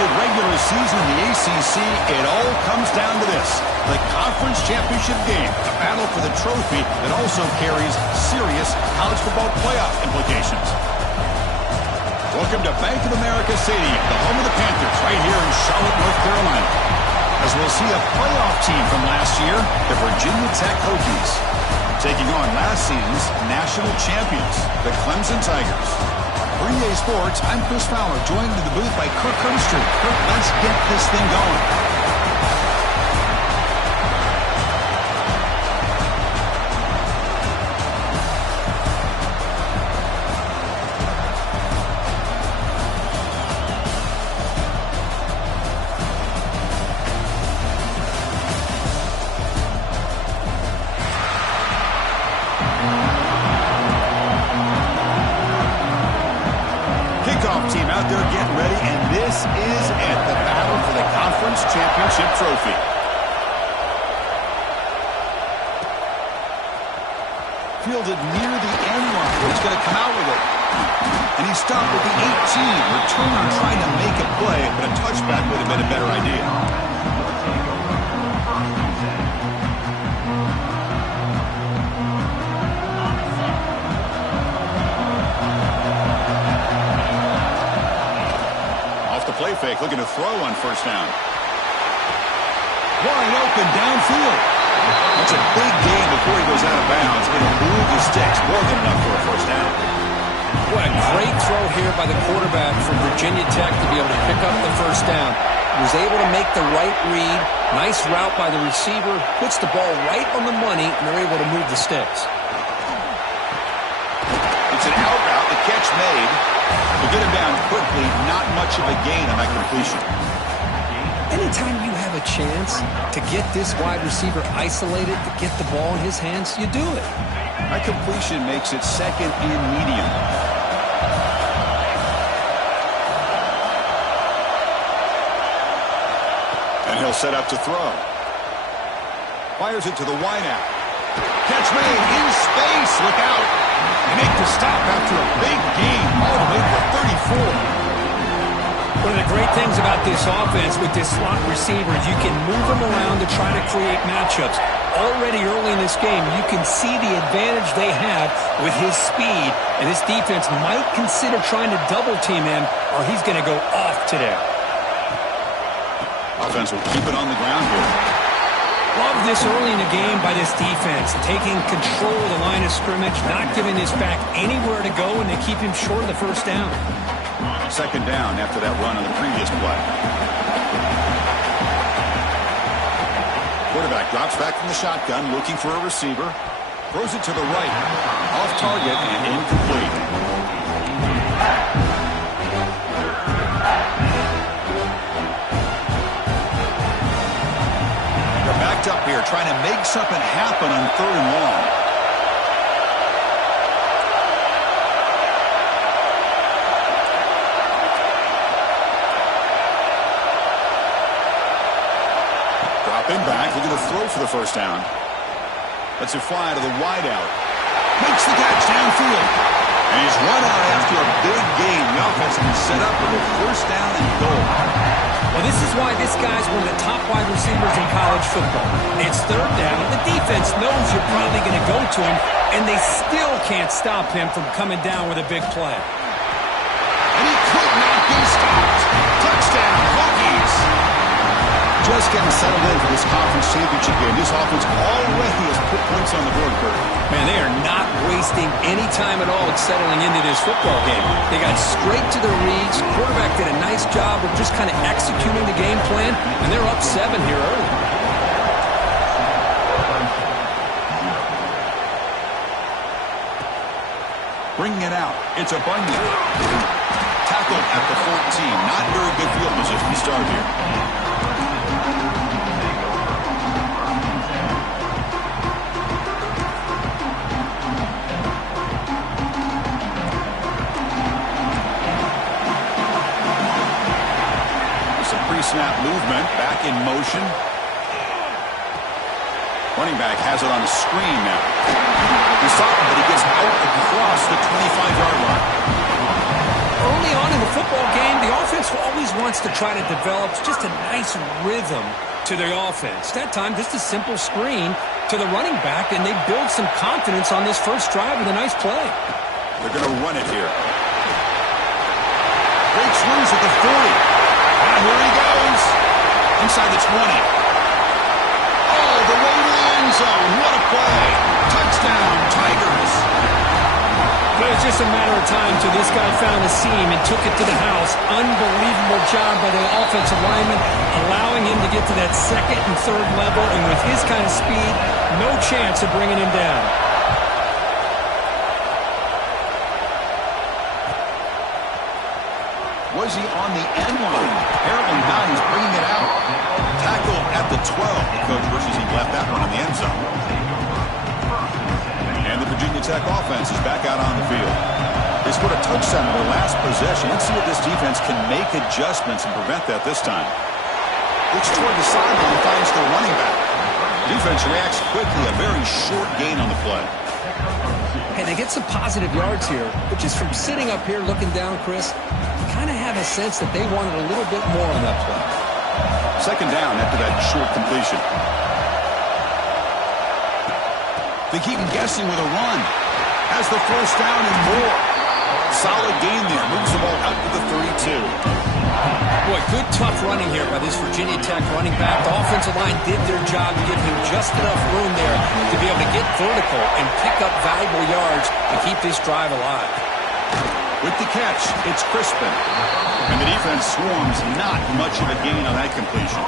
undefeated regular season in the ACC, it all comes down to this: the conference championship game, a battle for the trophy that also carries serious college football playoff implications. Welcome to Bank of America Stadium, the home of the Panthers, right here in Charlotte, North Carolina, as we'll see a playoff team from last year, the Virginia Tech Hokies, taking on last season's national champions, the Clemson Tigers. For EA Sports, I'm Chris Fowler, joined in the booth by Kirk Herbstreit. Kirk, let's get this thing going. Team out there getting ready, and this is it, the battle for the conference championship trophy. Fielded near the end line. He's going to come out with it. And he stopped at the 18. Returner trying to make a play, but a touchback would have been a better idea. Play fake, looking to throw on first down. Wide open downfield. That's a big gain before he goes out of bounds. It'll move the sticks, more than enough for a first down. What a great throw here by the quarterback from Virginia Tech to be able to pick up the first down. He was able to make the right read. Nice route by the receiver. Puts the ball right on the money, and they're able to move the sticks. It's an out route. The catch made. To get him down quickly, not much of a gain on that completion. Anytime you have a chance to get this wide receiver isolated, to get the ball in his hands, you do it. That completion makes it second and medium. And he'll set up to throw. Fires it to the wideout. Catch made in space. Look out. They make the stop after a big gain all the way to the 34. One of the great things about this offense with this slot receiver is you can move him around to try to create matchups. Already early in this game, you can see the advantage they have with his speed, and this defense might consider trying to double-team him, or he's going to go off today. Offense will keep it on the ground here. Love this early in the game by this defense, taking control of the line of scrimmage, not giving this back anywhere to go, and they keep him short of the first down. Second down after that run on the previous play. Quarterback drops back from the shotgun, looking for a receiver. Throws it to the right. Off target and incomplete. Up here trying to make something happen on third and long. Dropping back, looking to throw for the first down. Lets it fly to the wideout. Makes the catch downfield. And he's run out after a big gain. The offense has been set up with a first down and goal. Well, this is why this guy's one of the top wide receivers in college football. It's third down. The defense knows you're probably going to go to him, and they still can't stop him from coming down with a big play. And he could not be stopped. Touchdown, Hokies. Just getting settled in for this conference championship game. This offense already has put points on the board, Kurt. Man, they are not wasting any time at all settling into this football game. They got straight to their reads. Quarterback did a nice job of just kind of executing the game plan, and they're up 7 here early. Bringing it out. It's a Bunyan. Tackled at the 14. Not very good field position to start here. Snap movement, back in motion. Running back has it on the screen now. He's stopped, but he gets out across the 25-yard line. early on in the football game, the offense always wants to try to develop just a nice rhythm to their offense. That time, just a simple screen to the running back, and they build some confidence on this first drive with a nice play. They're going to run it here. Breaks loose at the 40. And here he goes. Inside the 20. All the way to the end zone. What a play. Touchdown, Tigers. It was just a matter of time till this guy found a seam and took it to the house. Unbelievable job by the offensive lineman, allowing him to get to that second and third level, and with his kind of speed, no chance of bringing him down. Was he on the end line? Apparently not. He's bringing it out. Tackle at the 12. The coach wishes he left that one in the end zone. And the Virginia Tech offense is back out on the field. They scored a touchdown in their last possession. Let's see if this defense can make adjustments and prevent that this time. Looks toward the sideline and finds the running back. Defense reacts quickly. A very short gain on the play. Hey, they get some positive yards here, but just from sitting up here looking down, Chris, you kind of have a sense that they wanted a little bit more on that play. Second down after that short completion. They keep him guessing with a run. Has the first down and more. Solid gain there. Moves the ball out to the 32. Boy, good tough running here by this Virginia Tech running back. The offensive line did their job, giving him just enough room there to be able to get vertical and pick up valuable yards to keep this drive alive. With the catch, it's Crispin. And the defense swarms. Not much of a gain on that completion.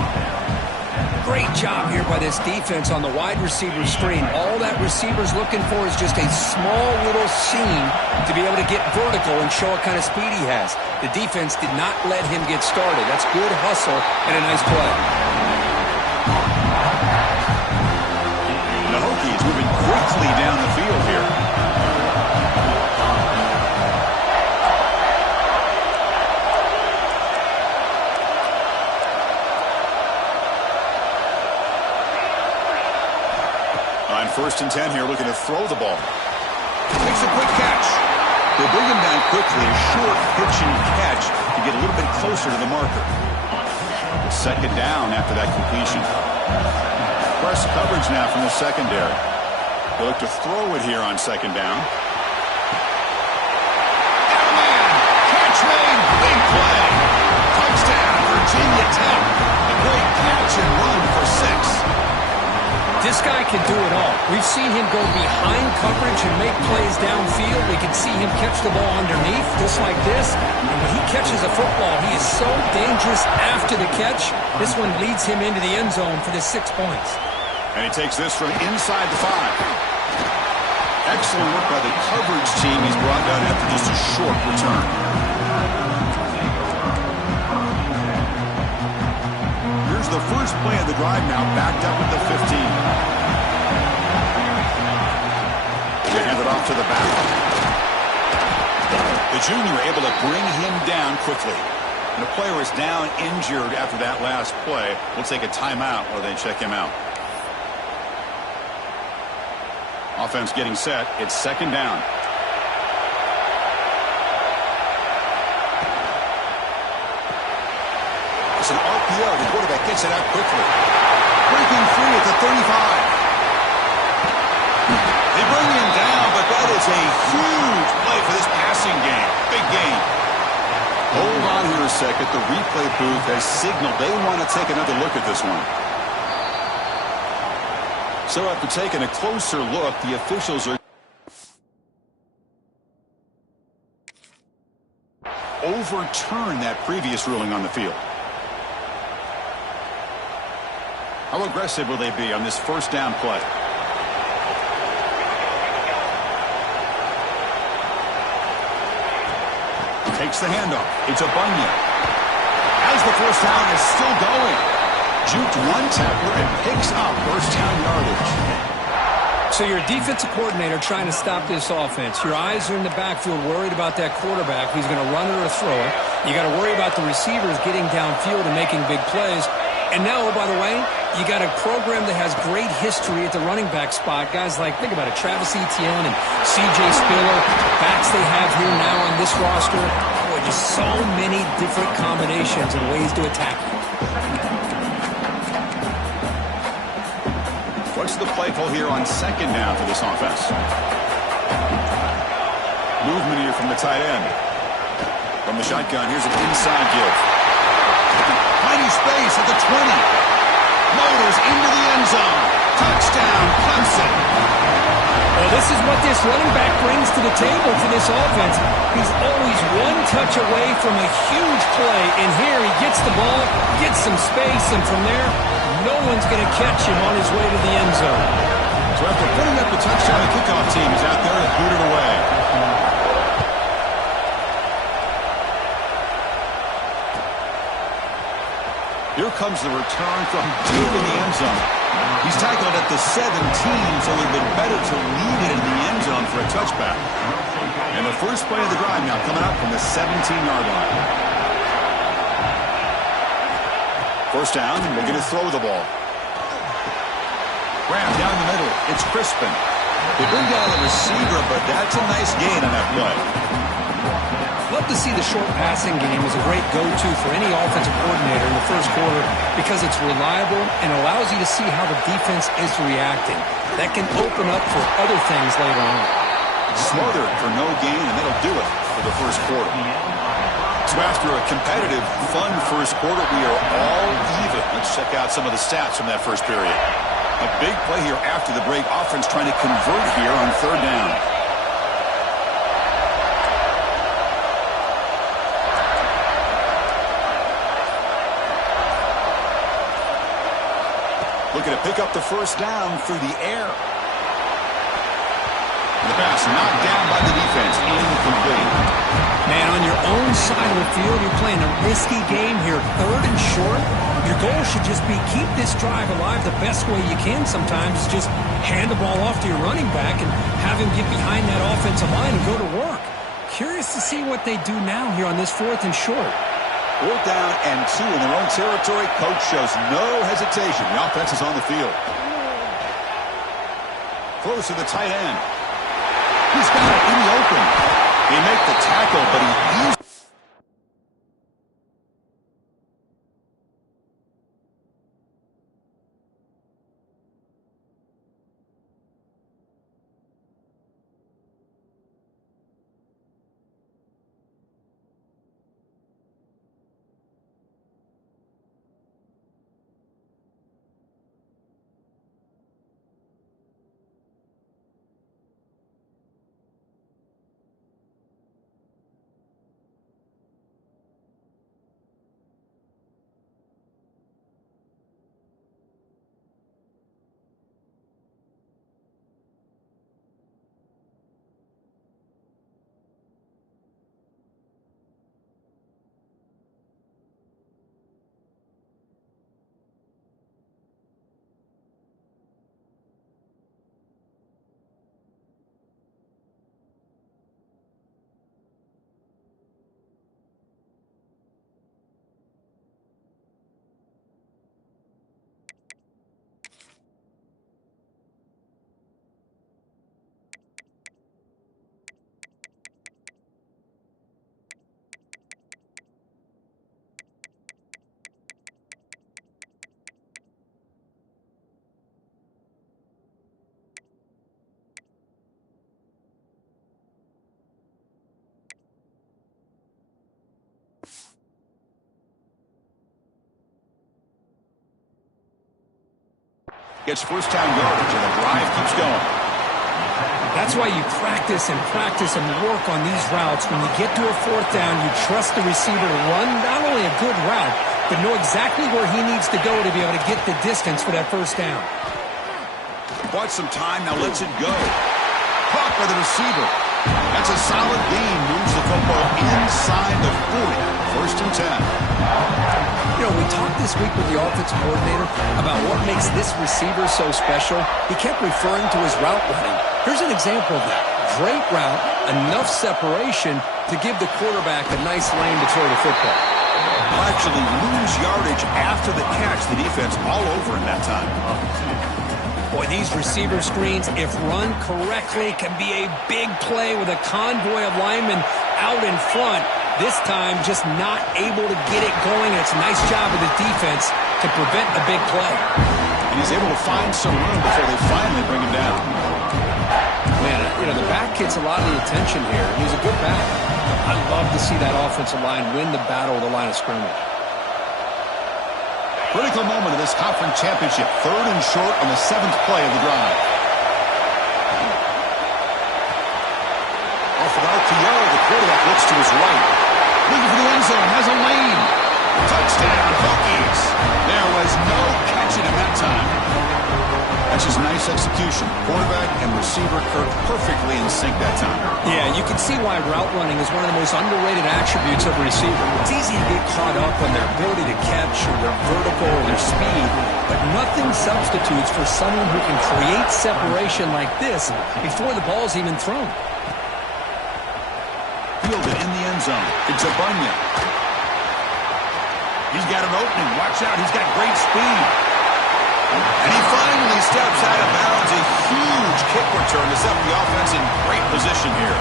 Great job here by this defense on the wide receiver screen. All that receiver's looking for is just a small little seam to be able to get vertical and show what kind of speed he has. The defense did not let him get started. That's good hustle and a nice play. The Hokies moving quickly down the field here. First and 10 here, looking to throw the ball. Makes a quick catch. They bring him down quickly, a short pitch and catch to get a little bit closer to the marker. Second down after that completion. Press coverage now from the secondary. They look to throw it here on second down. And a man, catch made, big play. Touchdown, Virginia Tech. A great catch and run for 6. This guy can do it all. We've seen him go behind coverage and make plays downfield. We can see him catch the ball underneath, just like this. And when he catches a football, he is so dangerous after the catch. This one leads him into the end zone for the 6 points. And he takes this from inside the 5. Excellent work by the coverage team. He's brought down after just a short return. The first play of the drive now, backed up at the 15. They hand it off to the back. The junior able to bring him down quickly. And the player is down injured after that last play. We'll take a timeout while they check him out. Offense getting set. It's second down. It's an RPO. The quarterback gets it out quickly. Breaking free at the 35. They bring him down, but that is a huge play for this passing game. Big game. Hold on here a second. The replay booth has signaled they want to take another look at this one. So after taking a closer look, the officials are overturn that previous ruling on the field. How aggressive will they be on this first down play? Takes the handoff. It's a Bunyan. As the first down is still going. Juked one tackler and picks up first down yardage. So you're a defensive coordinator trying to stop this offense. Your eyes are in the backfield worried about that quarterback who's going to run it or throw it. You got to worry about the receivers getting downfield and making big plays. And now, oh, by the way, you got a program that has great history at the running back spot. Guys like, think about it, Travis Etienne and C.J. Spiller, backs they have here now on this roster. Boy, Just so many different combinations and ways to attack. What's the play call here on second down for this offense? Movement here from the tight end. From the shotgun, here's an inside give. Mighty space at the 20. Motors into the end zone. Touchdown, Clemson. Well, this is what this running back brings to the table for this offense. He's always one touch away from a huge play, and here he gets the ball, gets some space, and from there, no one's going to catch him on his way to the end zone. So after putting up the touchdown, the kickoff team is out there to boot it away. Here comes the return from deep in the end zone. He's tackled at the 17, so it would have been better to lead it in the end zone for a touchback. And the first play of the drive now coming up from the 17-yard line. First down, we're going to throw the ball. Grab down the middle. It's Crispin. They bring down the receiver, but that's a nice gain on that play. Love to see the short passing game as a great go-to for any offensive coordinator in the first quarter because it's reliable and allows you to see how the defense is reacting. That can open up for other things later on. Smothered for no gain, and that'll do it for the first quarter. So after a competitive, fun first quarter, we are all even. Let's check out some of the stats from that first period. A big play here after the break. Offense trying to convert here on third down. Looking to pick up the first down through the air. The pass knocked down by the defense. Incomplete. Man, on your own side of the field, you're playing a risky game here. Third and short. Your goal should just be keep this drive alive the best way you can sometimes. Is just hand the ball off to your running back and have him get behind that offensive line and go to work. Curious to see what they do now here on this fourth and short. 4th down and 2 in their own territory. Coach shows no hesitation. The offense is on the field. Close to the tight end. He's got it in the open. He made the tackle, but he used gets first down yardage, and the drive keeps going. That's why you practice and work on these routes. When you get to a 4th down, you trust the receiver to run not only a good route, but know exactly where he needs to go to be able to get the distance for that first down. Bought some time, now lets it go. Caught by the receiver. That's a solid gain. Moves the football inside the 40. 1st and 10. You know, we talked this week with the offensive coordinator about what makes this receiver so special. He kept referring to his route running. Here's an example of that. Great route, enough separation to give the quarterback a nice lane to throw the football. Will actually lose yardage after the catch. The defense all over in that time. Boy, these receiver screens, if run correctly, can be a big play with a convoy of linemen out in front. This time, just not able to get it going. It's a nice job of the defense to prevent a big play. And he's able to find some room before they finally bring him down. Man, the back gets a lot of the attention here. He's a good back. I love to see that offensive line win the battle of the line of scrimmage. Critical moment of this conference championship. 3rd and short on the 7th play of the drive. Off of RPO, the quarterback looks to his right. Looking for the end zone, has a lane. Touchdown, Hokies. There was no catching him that time. That's just nice execution. Quarterback and receiver Kirk perfectly in sync that time. Yeah, you can see why route running is one of the most underrated attributes of a receiver. It's easy to get caught up on their ability to catch or their vertical or their speed, but nothing substitutes for someone who can create separation like this before the ball's even thrown. Fielded in the end zone. It's a Bunyan. He's got an opening. Watch out. He's got great speed. And he finally steps out of bounds. A huge kick return to set the offense in great position here.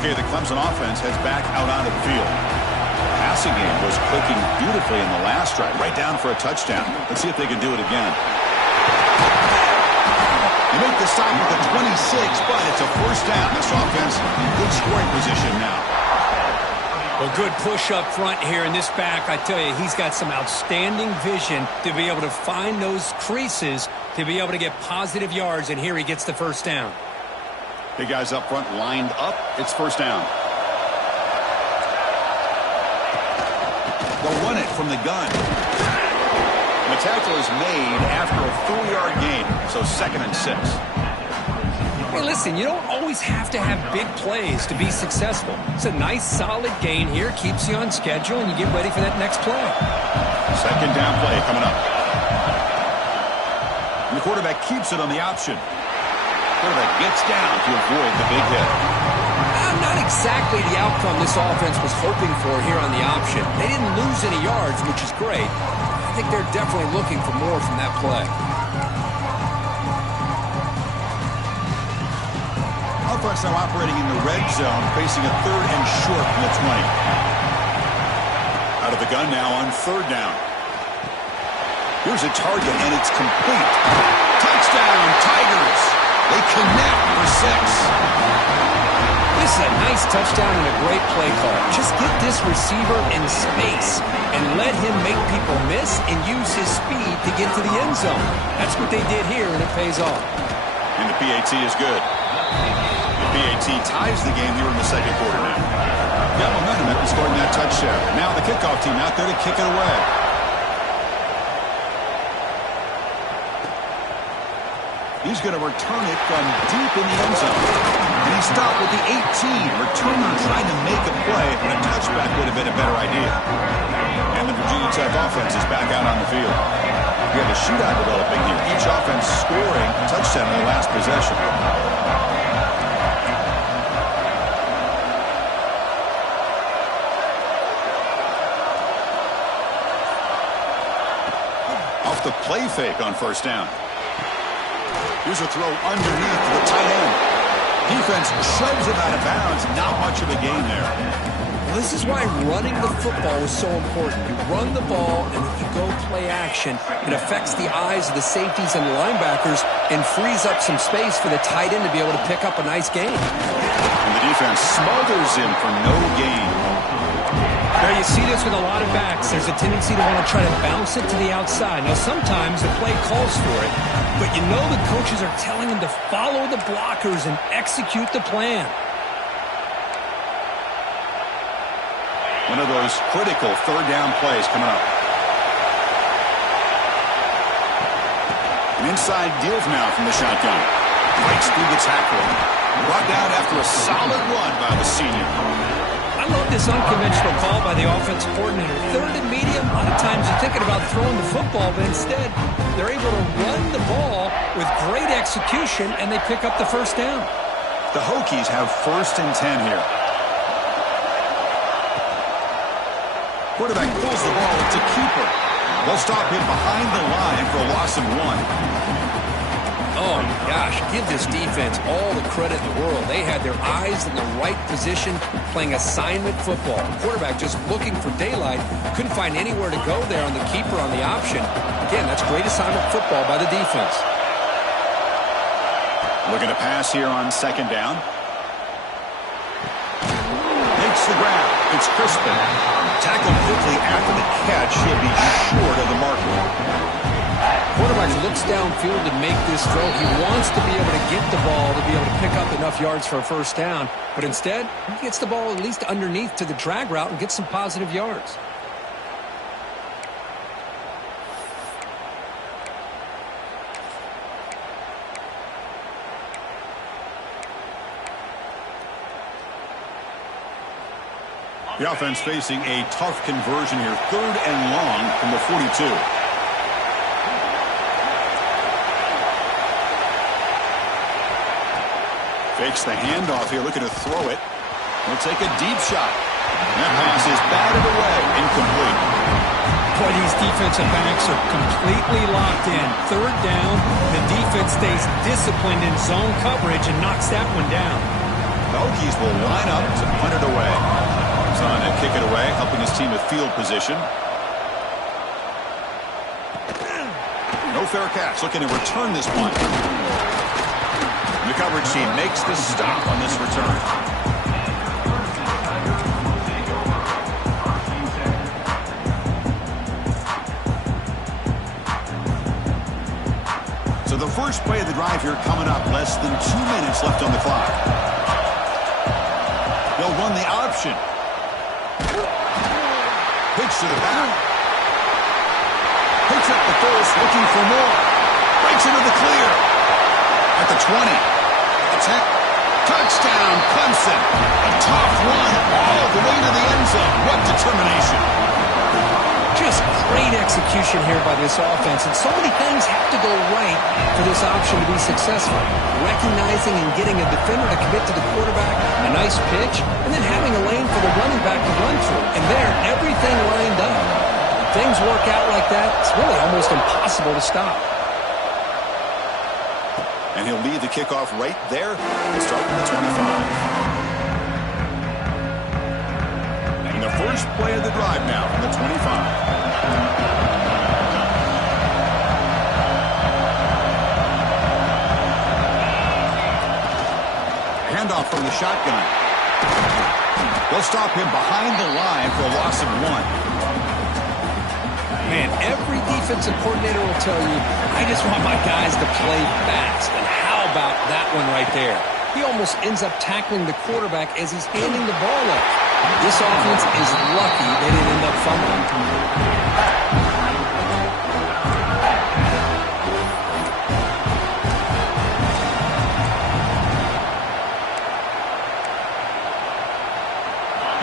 Okay, the Clemson offense heads back out onto the field. Passing game was clicking beautifully in the last drive, right down for a touchdown. Let's see if they can do it again. They make the stop with the 26, but it's a first down. This offense in good scoring position now. Well, good push up front here in this back. I tell you, he's got some outstanding vision to be able to find those creases, to be able to get positive yards, and here he gets the first down. Big guys up front lined up. It's first down. They'll run it from the gun. And the tackle is made after a 4-yard gain, so 2nd and 6. Hey, listen, you don't always have to have big plays to be successful. It's a nice, solid gain here, keeps you on schedule, and you get ready for that next play. 2nd down play coming up. And the quarterback keeps it on the option. Quarterback gets down to avoid the big hit. Not exactly the outcome this offense was hoping for here on the option. They didn't lose any yards, which is great. I think they're definitely looking for more from that play. Offense now operating in the red zone, facing a 3rd and short from the 20. Out of the gun now on 3rd down. Here's a target, and it's complete. Touchdown, Tigers! They connect for 6. This is a nice touchdown and a great play call. Just get this receiver in space and let him make people miss and use his speed to get to the end zone. That's what they did here, and it pays off. And the PAT is good. The PAT ties the game here in the 2nd quarter now. Got momentum after scoring that touchdown. Now the kickoff team out there to kick it away. He's going to return it from deep in the end zone. And he stopped with the 18. Returner trying to make a play, and a touchback would have been a better idea. And the Virginia Tech offense is back out on the field. We have a shootout developing here. Each offense scoring a touchdown in the last possession. Off the play fake on 1st down. Here's a throw underneath to the tight end. Defense shoves it out of bounds. Not much of a gain there. Well, this is why running the football is so important. You run the ball, and if you go play action, it affects the eyes of the safeties and the linebackers and frees up some space for the tight end to be able to pick up a nice gain. And the defense smothers him for no gain. Now, you see this with a lot of backs. There's a tendency to want to try to bounce it to the outside. Now, sometimes the play calls for it, but you know the coaches are telling them to follow the blockers and execute the plan. One of those critical 3rd down plays coming up. An inside give now from the shotgun. Breaks through the tackle. Brought down after a solid run by the senior. I love this unconventional call by the offensive coordinator. 3rd and medium, a lot of times you're thinking about throwing the football, but instead they're able to run the ball with great execution, and they pick up the first down. The Hokies have 1st and 10 here. Quarterback pulls the ball. It's a keeper. They'll stop him behind the line for a loss of 1. Oh, my gosh, give this defense all the credit in the world. They had their eyes in the right position, playing assignment football. The quarterback just looking for daylight, couldn't find anywhere to go there on the keeper on the option. Again, that's great assignment football by the defense. Looking to pass here on 2nd down. Makes the grab. It's Crispin. Tackled quickly after the catch. He'll be short of the marker. Quarterback looks downfield to make this throw. He wants to be able to get the ball to be able to pick up enough yards for a first down. But instead, he gets the ball at least underneath to the drag route and gets some positive yards. The offense facing a tough conversion here. 3rd and long from the 42. Fakes the handoff here, looking to throw it. He'll take a deep shot. That pass is batted away, incomplete. Boy, these defensive backs are completely locked in. 3rd down, the defense stays disciplined in zone coverage and knocks that one down. The Hokies will line up to punt it away. He's on to kick it away, helping his team with field position. No fair catch, looking to return this punt. The coverage team makes the stop on this return. So the first play of the drive here coming up. Less than 2 minutes left on the clock. They'll run the option. Pitch to the back. Picks up the first, looking for more. Breaks into the clear. At the 20. Touchdown, Clemson. A tough run all the way to the end zone. What determination. Just great execution here by this offense. And so many things have to go right for this option to be successful. Recognizing and getting a defender to commit to the quarterback, a nice pitch, and then having a lane for the running back to run through. And there, everything lined up. When things work out like that, it's really almost impossible to stop. And he'll lead the kickoff right there. We'll start from the 25. And the first play of the drive now from the 25. Handoff from the shotgun. They'll stop him behind the line for a loss of 1. Man, every defensive coordinator will tell you, I just want my guys to play fast. And how about that one right there? He almost ends up tackling the quarterback as he's handing the ball off. This offense is lucky they didn't end up fumbling.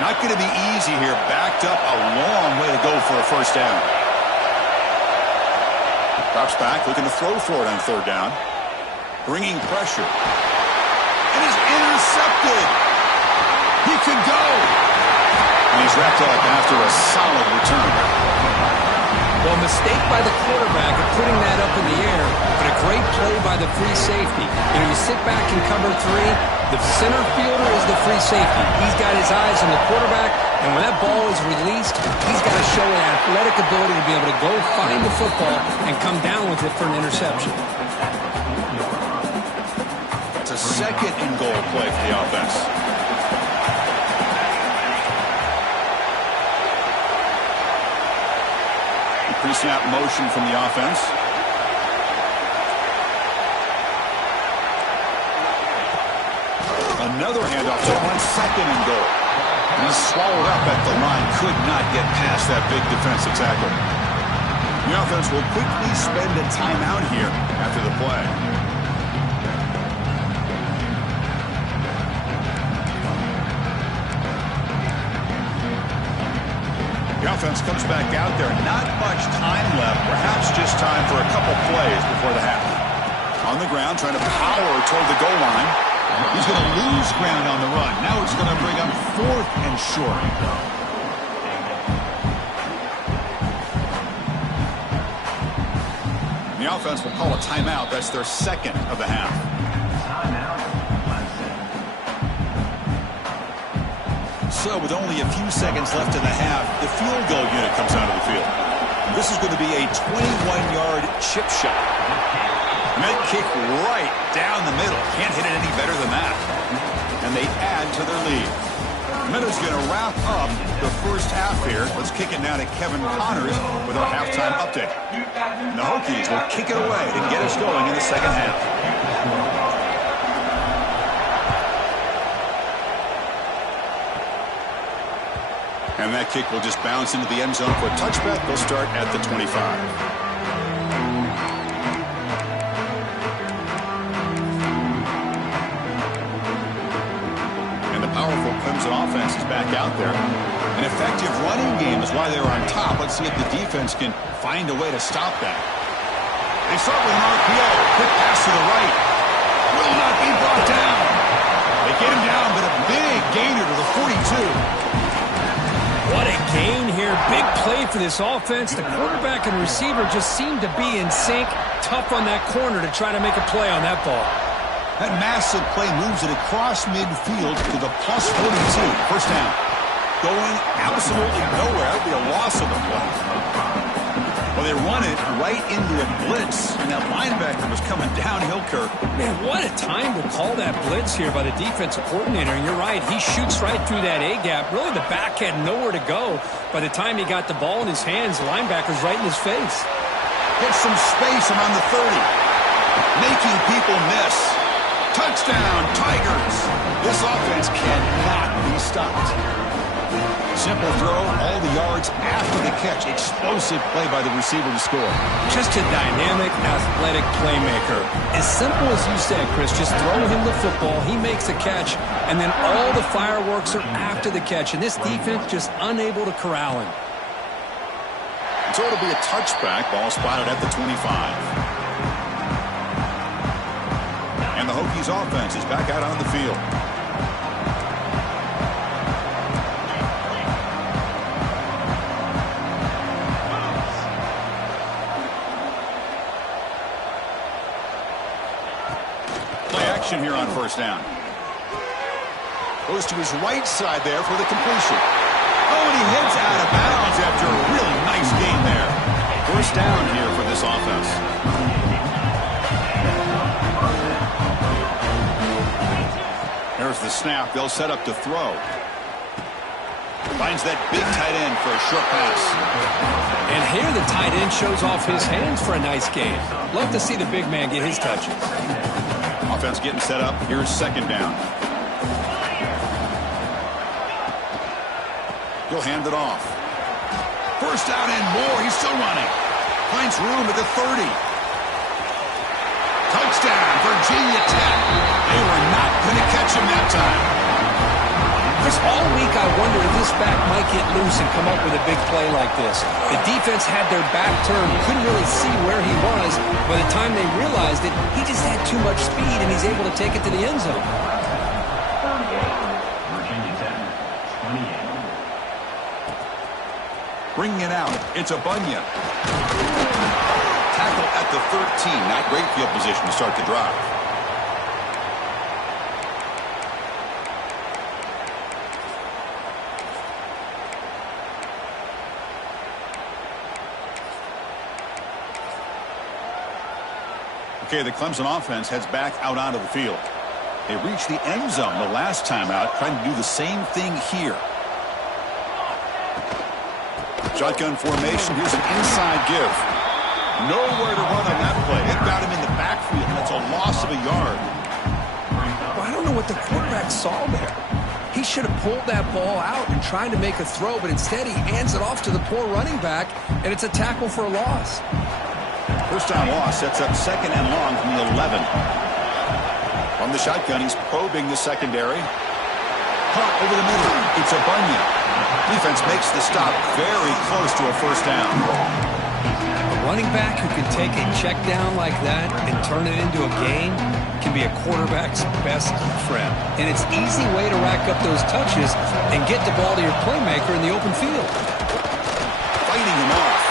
Not going to be easy here. Backed up a long way to go for a first down. Drops back, looking to throw for it on 3rd down. Bringing pressure. And he's intercepted. He could go. And he's wrapped up after a solid return. Well, mistake by the quarterback of putting that up in the air, but a great play by the free safety. You know, you sit back in cover 3. The center fielder is the free safety. He's got his eyes on the quarterback, and when that ball is released, he's got to show an athletic ability to be able to go find the football and come down with it for an interception. It's a 2nd and goal play for the offense. Pre-snap motion from the offense. Another handoff to him on 2nd and goal. And he's swallowed up at the line. Could not get past that big defensive tackle. The offense will quickly spend a timeout here after the play. The offense comes back out there. Not much time left. Perhaps just time for a couple plays before the half. On the ground, trying to power toward the goal line. He's going to lose ground on the run. Now it's going to bring up 4th and short. The offense will call a timeout. That's their second of the half. So with only a few seconds left in the half, the field goal unit comes out of the field. This is going to be a 21-yard chip shot. And that kick right down the middle. Can't hit it any better than that. And they add to their lead. Minutes going to wrap up the first half here. Let's kick it now to Kevin Connors with our halftime update. The Hokies will kick it away to get us going in the second half. And that kick will just bounce into the end zone for a touchback. They'll start at the 25. Powerful Clemson offense is back out there. An effective running game is why they're on top. Let's see if the defense can find a way to stop that. They start with an RPO. Quick pass to the right. Will not be brought down. They get him down, but a big gainer to the 42. What a gain here. Big play for this offense. The quarterback and receiver just seem to be in sync. Tough on that corner to try to make a play on that ball. That massive play moves it across midfield to the plus 42. First down. Going absolutely nowhere. That would be a loss of the play. Well, they run it right into a blitz, and that linebacker was coming downhill, Kirk. Man, what a time to call that blitz here by the defensive coordinator. And you're right, he shoots right through that A-gap. Really, the back had nowhere to go. By the time he got the ball in his hands, the linebacker's right in his face. Gets some space around the 30. Making people miss. Touchdown, Tigers. This offense cannot be stopped. Simple throw, all the yards after the catch. Explosive play by the receiver to score. Just a dynamic, athletic playmaker. As simple as you said, Chris, just throw him the football, he makes a catch, and then all the fireworks are after the catch. And this defense just unable to corral him. So it'll be a touchback. Ball spotted at the 25. And the Hokies offense is back out on the field. Play action here on first down. Goes to his right side there for the completion. Oh, and he heads out of bounds after a really nice gain there. First down here for this offense. There's the snap. They'll set up to throw. Finds that big tight end for a short pass. And here the tight end shows off his hands for a nice game. Love to see the big man get his touches. Offense getting set up. Here's second down. He'll hand it off. First down and more. He's still running. Finds room at the 30. Touchdown, Virginia Tech. They were not going to catch him that time. Chris, all week I wondered if this back might get loose and come up with a big play like this. The defense had their back turned, couldn't really see where he was. By the time they realized it, he just had too much speed, and he's able to take it to the end zone. Bringing it out, it's a Bunya. Tackle at the 13. Not great field position to start the drive. Okay, the Clemson offense heads back out onto the field. They reached the end zone the last time out, trying to do the same thing here. Shotgun formation. Here's an inside give. Nowhere to run on that play. It got him in the backfield. That's a loss of a yard. Well, I don't know what the quarterback saw there. He should have pulled that ball out and tried to make a throw, but instead he hands it off to the poor running back, and it's a tackle for a loss. First down loss sets up second and long from the 11. From the shotgun, he's probing the secondary. Caught over the middle. It's a Bunya. Defense makes the stop very close to a first down. A running back who can take a check down like that and turn it into a gain can be a quarterback's best friend. And it's an easy way to rack up those touches and get the ball to your playmaker in the open field. Fighting him off.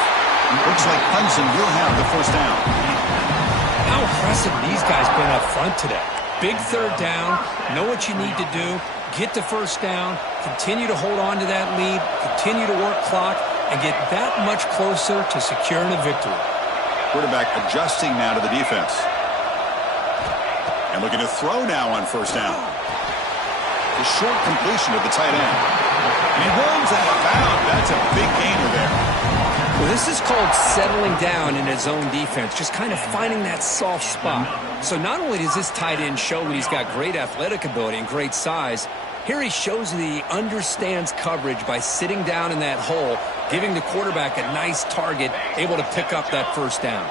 Looks like Clemson will have the first down. How impressive these guys been up front today. Big third down, know what you need to do, get the first down, continue to hold on to that lead, continue to work clock, and get that much closer to securing a victory. Quarterback adjusting now to the defense. And looking to throw now on first down. The short completion of the tight end. And he runs out of bounds. That's a big gainer there. Well, this is called settling down in his own defense, just kind of finding that soft spot. So not only does this tight end show that he's got great athletic ability and great size, here he shows that he understands coverage by sitting down in that hole, giving the quarterback a nice target, able to pick up that first down.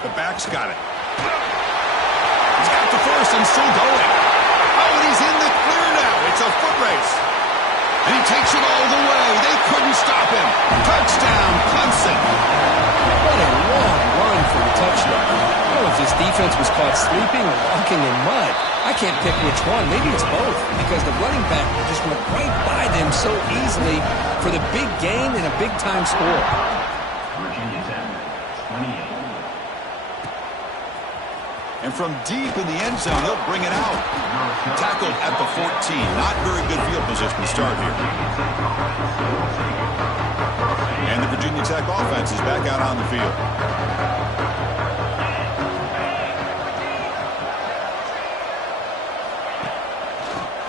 The back's got it. He's got the first and still going. Oh, and he's in the clear now. It's a foot race. And he takes it all the way. They couldn't stop him. Touchdown, Clemson. What a long run for a touchdown. I don't know if this defense was caught sleeping or walking in mud. I can't pick which one. Maybe it's both, because the running back just went right by them so easily for the big gain and a big-time score. Virginia 10, 28. And from deep in the end zone, he'll bring it out. Tackled at the 14. Not very good field position to start here. And the Virginia Tech offense is back out on the field.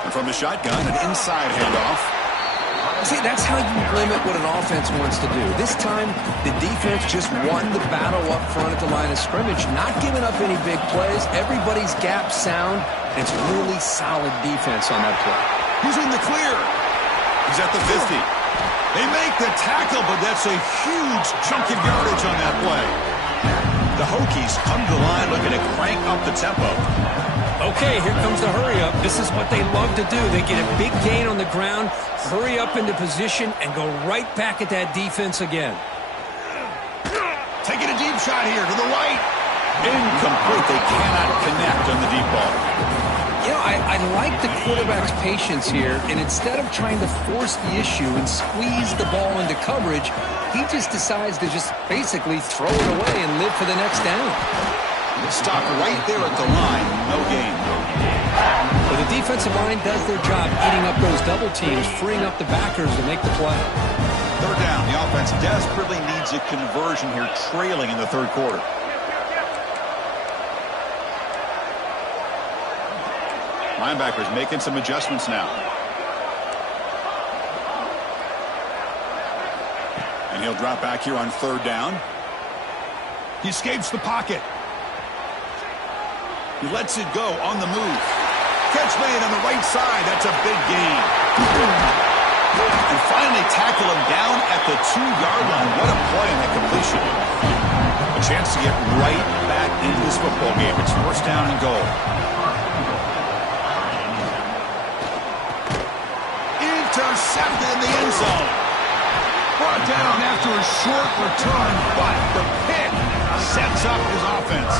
And from the shotgun, an inside handoff. See, that's how you limit what an offense wants to do. This time, the defense just won the battle up front at the line of scrimmage, not giving up any big plays. Everybody's gap sound. It's really solid defense on that play. He's in the clear. He's at the 50. They make the tackle, but that's a huge chunk of yardage on that play. The Hokies come to the line looking to crank up the tempo. Okay, here comes the hurry-up. This is what they love to do. They get a big gain on the ground, hurry up into position, and go right back at that defense again. Taking a deep shot here to the right. Incomplete. They cannot connect on the deep ball. You know, I like the quarterback's patience here, and instead of trying to force the issue and squeeze the ball into coverage, he just decides to just basically throw it away and live for the next down. Stop right there at the line. No gain. Well, the defensive line does their job eating up those double teams, freeing up the backers to make the play. Third down. The offense desperately needs a conversion here, trailing in the third quarter. Linebackers making some adjustments now. And he'll drop back here on third down. He escapes the pocket. He lets it go on the move. Catch made on the right side. That's a big gain. And finally tackle him down at the 2-yard line. What a play on that completion. A chance to get right back into this football game. It's first down and goal. Intercepted in the end zone. Brought down after a short return, but the pick sets up his offense.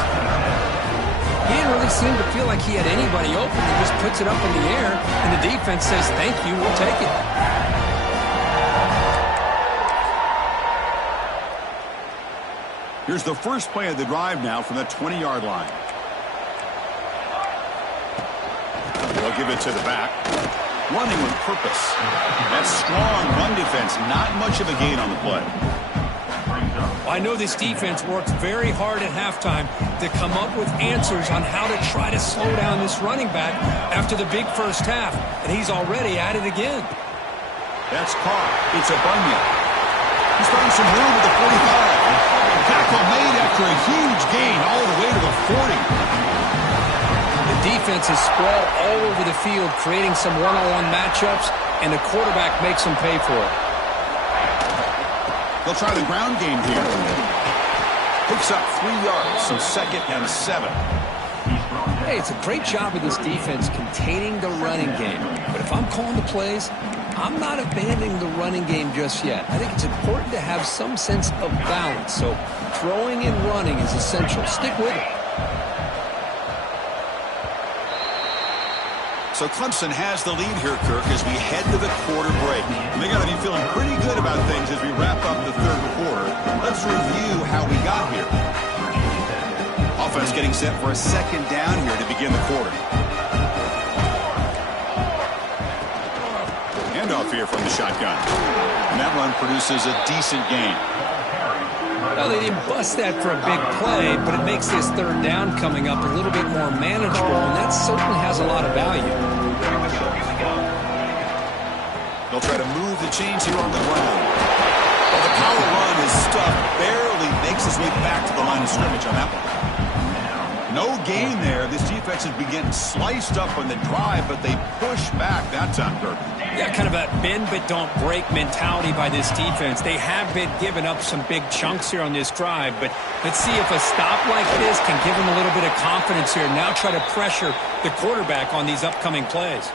He didn't really seem to feel like he had anybody open. He just puts it up in the air, and the defense says, thank you, we'll take it. Here's the first play of the drive now from the 20-yard line. They'll give it to the back. Running with purpose. That strong run defense, not much of a gain on the play. I know this defense worked very hard at halftime to come up with answers on how to try to slow down this running back after the big first half, and he's already at it again. That's caught. It's a Bunyan. He's found some room at the 45. Tackle made after a huge gain all the way to the 40. The defense is spread all over the field, creating some one-on-one matchups, and the quarterback makes them pay for it. They'll try the ground game here. Picks up 3 yards, so 2nd and 7. Hey, it's a great job of this defense containing the running game. But if I'm calling the plays, I'm not abandoning the running game just yet. I think it's important to have some sense of balance. So throwing and running is essential. Stick with it. So Clemson has the lead here, Kirk, as we head to the quarter break. And they got to be feeling pretty good about things as we wrap up the third quarter. Let's review how we got here. Offense getting set for a second down here to begin the quarter. Handoff here from the shotgun. And that run produces a decent gain. Well, they didn't bust that for a big play, but it makes this third down coming up a little bit more manageable, and that certainly has a lot of value. They'll try to move the chains here on the ground. Well, the power run is stuffed, barely makes his way back to the line of scrimmage on that one. No gain there. This defense has been getting sliced up on the drive, but they push back that time, Kirk. Yeah, kind of a bend but don't break mentality by this defense. They have been giving up some big chunks here on this drive, but let's see if a stop like this can give them a little bit of confidence here. Now try to pressure the quarterback on these upcoming plays.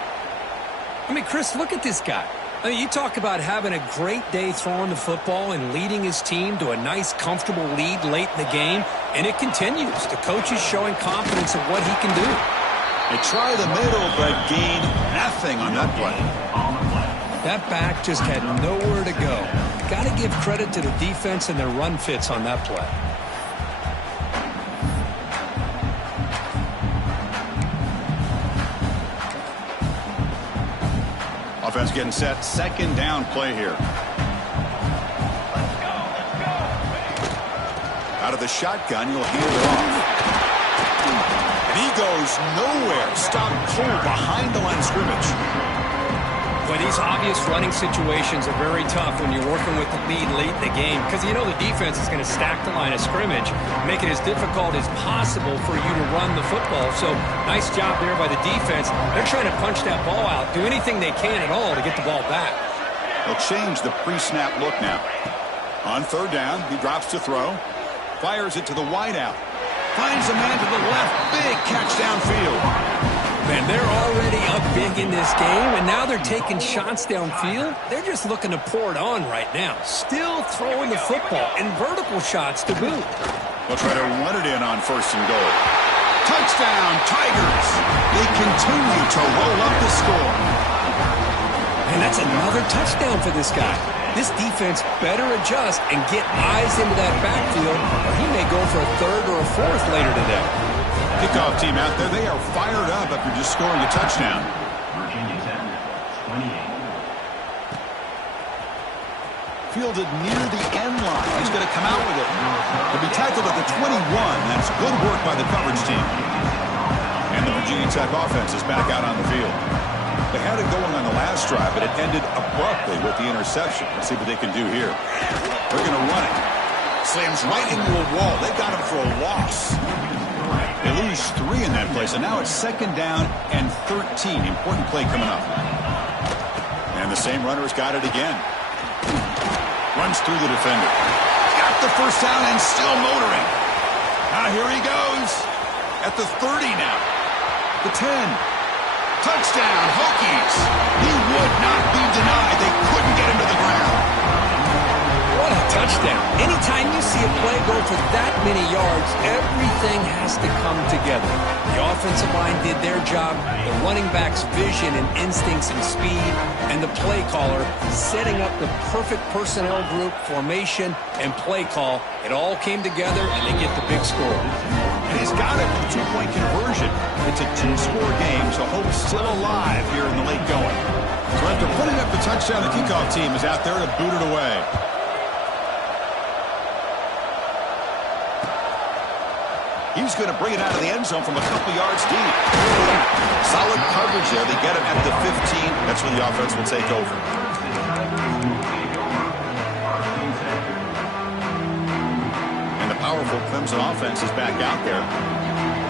I mean, Chris, look at this guy. I mean, you talk about having a great day throwing the football and leading his team to a nice, comfortable lead late in the game, and it continues. The coach is showing confidence of what he can do. They try the middle, but gain nothing on that play. That back just had nowhere to go. Got to give credit to the defense and their run fits on that play. Offense getting set. Second down play here. Out of the shotgun, he'll hand it off. And he goes nowhere. Stopped cold behind the line of scrimmage. But these obvious running situations are very tough when you're working with the lead late in the game, because you know the defense is going to stack the line of scrimmage, make it as difficult as possible for you to run the football. So nice job there by the defense. They're trying to punch that ball out, do anything they can at all to get the ball back. They'll change the pre-snap look now. On third down, he drops to throw, fires it to the wideout, finds a man to the left, big catch downfield. Man, they're already up big in this game, and now they're taking shots downfield. They're just looking to pour it on right now. Still throwing the football, and vertical shots to boot. They'll try to run it in on first and goal. Touchdown, Tigers! They continue to roll up the score. And that's another touchdown for this guy. This defense better adjust and get eyes into that backfield, or he may go for a third or a fourth later today. Kickoff team out there, they are fired up after just scoring a touchdown. Virginia Tech, 28. Fielded near the end line. He's going to come out with it. He'll be tackled at the 21. That's good work by the coverage team. And the Virginia Tech offense is back out on the field. They had it going on the last drive, but it ended abruptly with the interception. Let's see what they can do here. They're going to run it. Slams right into a wall. They got him for a loss. They lose 3 in that place, and now it's second down and 13. Important play coming up. And the same runner's got it again. Runs through the defender. Got the first down and still motoring. Now here he goes. At the 30 now. The 10. Touchdown, Hokies. He would not be denied. They couldn't get him to the ground. What a touchdown. Anytime you see a play go for that many yards, everything has to come together. The offensive line did their job, the running back's vision and instincts and speed, and the play caller setting up the perfect personnel group, formation, and play call. It all came together, and they get the big score. And he's got it with a 2-point conversion. It's a 2-score game, so hope's still alive here in the late going. So after putting up the touchdown, the kickoff team is out there to boot it away. He's going to bring it out of the end zone from a couple yards deep. Solid coverage there. They get him at the 15. That's when the offense will take over. And the powerful Clemson offense is back out there.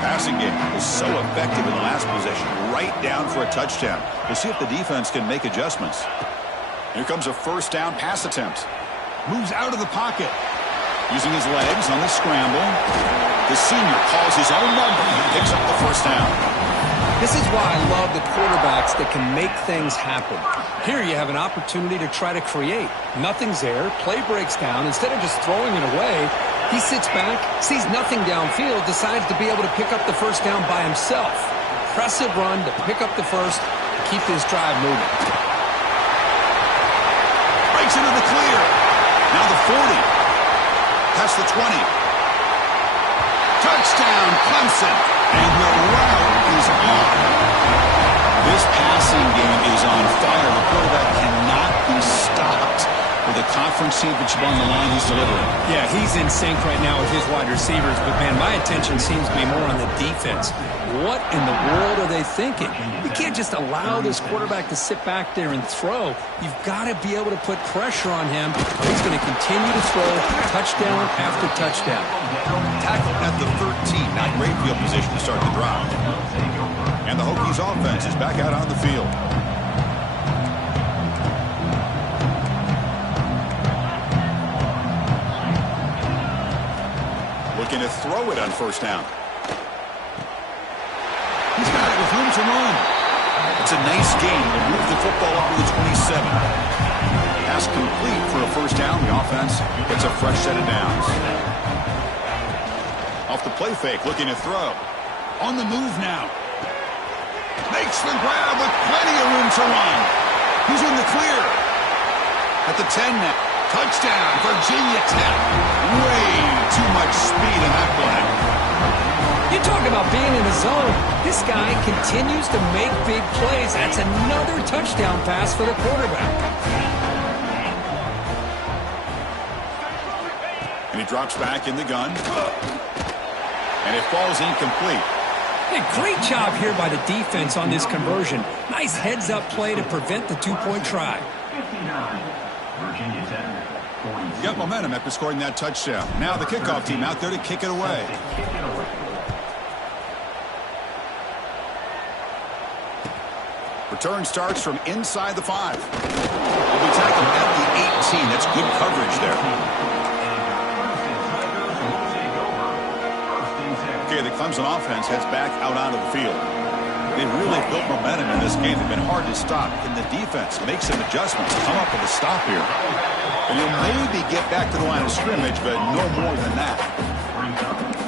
Passing game was so effective in the last possession. Right down for a touchdown. We'll see if the defense can make adjustments. Here comes a first down pass attempt. Moves out of the pocket. Using his legs on the scramble. The senior calls his own number and picks up the first down. This is why I love the quarterbacks that can make things happen. Here you have an opportunity to try to create. Nothing's there. Play breaks down. Instead of just throwing it away, he sits back, sees nothing downfield, decides to be able to pick up the first down by himself. Impressive run to pick up the first, keep this drive moving. Breaks into the clear. Now the 40. Past the 20. Touchdown, Clemson. And the route is on. This passing game is on fire. The quarterback cannot be stopped. With a conference championship on the line, he's delivering. Yeah, he's in sync right now with his wide receivers, but, man, my attention seems to be more on the defense. What in the world are they thinking? You can't just allow this quarterback to sit back there and throw. You've got to be able to put pressure on him. He's going to continue to throw touchdown after touchdown. Tackled at the 13. Not great field position to start the drive. And the Hokies offense is back out on the field. Looking to throw it on first down. He's got it with room to run. It's a nice gain. They move the football up to the 27. Pass complete for a first down. The offense gets a fresh set of downs. Off the play fake, looking to throw. On the move now. Makes the grab with plenty of room to run. He's in the clear. At the 10 now. Touchdown, Virginia Tech. Way too much speed in that play. You talk about being in the zone. This guy continues to make big plays. That's another touchdown pass for the quarterback. And he drops back in the gun. And it falls incomplete. Hey, great job here by the defense on this conversion. Nice heads-up play to prevent the two-point try. 59. Virginia Tech. Got momentum after scoring that touchdown. Now the kickoff team out there to kick it away. Return starts from inside the 5. Will be tackled at the 18. That's good coverage there. Okay, the Clemson offense heads back out onto the field. They've really built momentum in this game. They've been hard to stop. Can the defense make some adjustments, come up with a stop here? And he'll maybe get back to the line of scrimmage, but no more than that.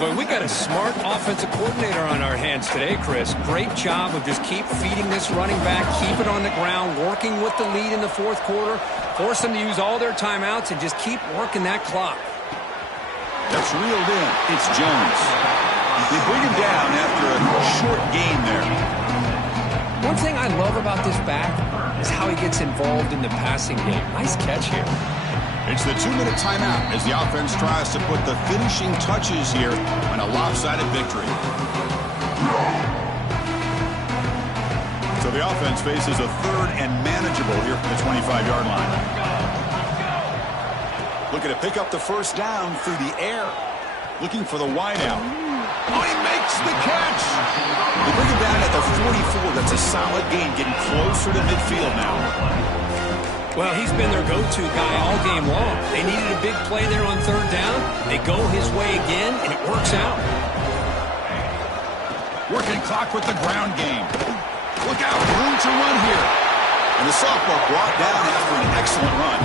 But we got a smart offensive coordinator on our hands today, Chris. Great job of just keep feeding this running back, keep it on the ground, working with the lead in the fourth quarter, force them to use all their timeouts, and just keep working that clock. That's reeled in. It's Jones. They bring him down after a short gain there. One thing I love about this back is how he gets involved in the passing game. Nice catch here. It's the 2-minute timeout as the offense tries to put the finishing touches here on a lopsided victory. So the offense faces a third and manageable here from the 25-yard line. Looking to pick up the first down through the air. Looking for the wideout. Oh, he makes the catch. They bring him down at the 44. That's a solid gain, getting closer to midfield now. Well, he's been their go-to guy all game long. They needed a big play there on third down. They go his way again, and it works out. Working clock with the ground game. Look out, room to run here. And the sophomore brought down after an excellent run.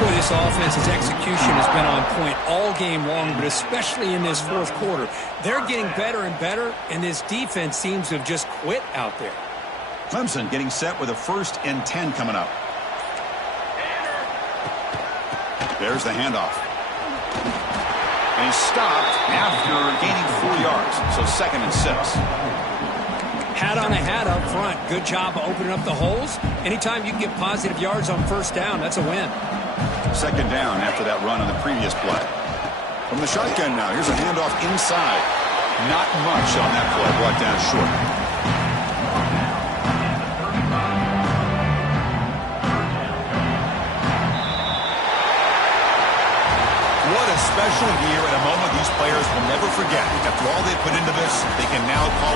Boy, this offense's execution has been on point all game long, but especially in this fourth quarter. They're getting better and better, and this defense seems to have just quit out there. Clemson getting set with a 1st and 10 coming up. There's the handoff. And he's stopped after gaining 4 yards, so 2nd and 6. Hat on a hat up front. Good job of opening up the holes. Anytime you can get positive yards on first down, that's a win. 2nd down after that run on the previous play. From the shotgun now, here's a handoff inside. Not much on that play, brought down short. What a special year and a moment these players will never forget. After all they put into this, they can now call